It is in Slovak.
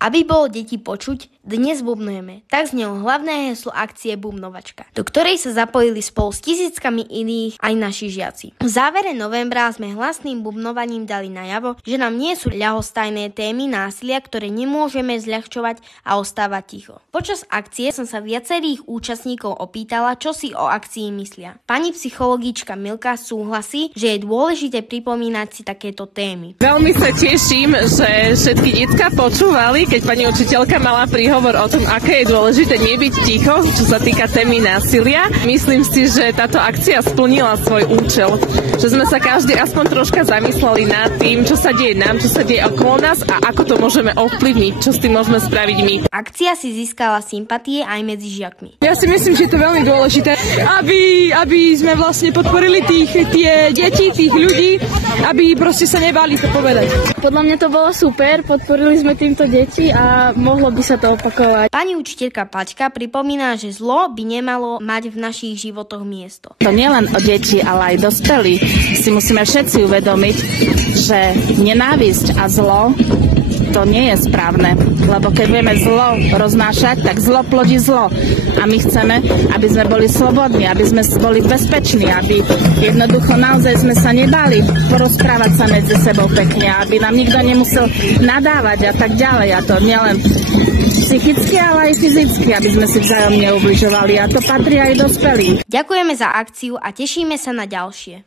Aby bolo deti počuť, dnes bubnujeme. Tak znelo hlavné heslo akcie Bubnovačka, do ktorej sa zapojili spolu s tisíckami iných aj naši žiaci. V závere novembra sme hlasným bubnovaním dali najavo, že nám nie sú ľahostajné témy násilia, ktoré nemôžeme zľahčovať a ostávať ticho. Počas akcie som sa viacerých účastníkov opýtala, čo si o akcii myslia. Pani psychologička Milka súhlasí, že je dôležité pripomínať si takéto témy. Veľmi sa teším, že všetky decká počúvali, keď pani učiteľka mala príhovor o tom, aké je dôležité nebyť ticho, čo sa týka témy násilia. Myslím si, že táto akcia splnila svoj účel. Že sme sa každý aspoň troška zamysleli nad tým, čo sa deje nám, čo sa deje okolo nás a ako to môžeme ovplyvniť, čo s tým môžeme spraviť my. Akcia si získala sympatie aj medzi žiakmi. Ja si myslím, že je to veľmi dôležité, aby sme vlastne podporili tie deti, tých ľudí, aby proste sa nebali to povedať. Podľa mňa to bolo super, podporili sme týmto deti a mohlo by sa to opakovať. Pani učiteľka Paťka pripomína, že zlo by nemalo mať v našich životoch miesto. To nie len o deti, ale aj dospelí si musíme všetci uvedomiť, že nenávisť a zlo to nie je správne, lebo keď vieme zlo roznášať, tak zlo plodí zlo. A my chceme, aby sme boli slobodní, aby sme boli bezpeční, aby jednoducho naozaj sme sa nebali porozprávať sa medzi sebou pekne, aby nám nikto nemusel nadávať a tak ďalej. A to nielen psychicky, ale aj fyzicky, aby sme si vzájomne ubližovali. A to patrí aj dospelým. Ďakujeme za akciu a tešíme sa na ďalšie.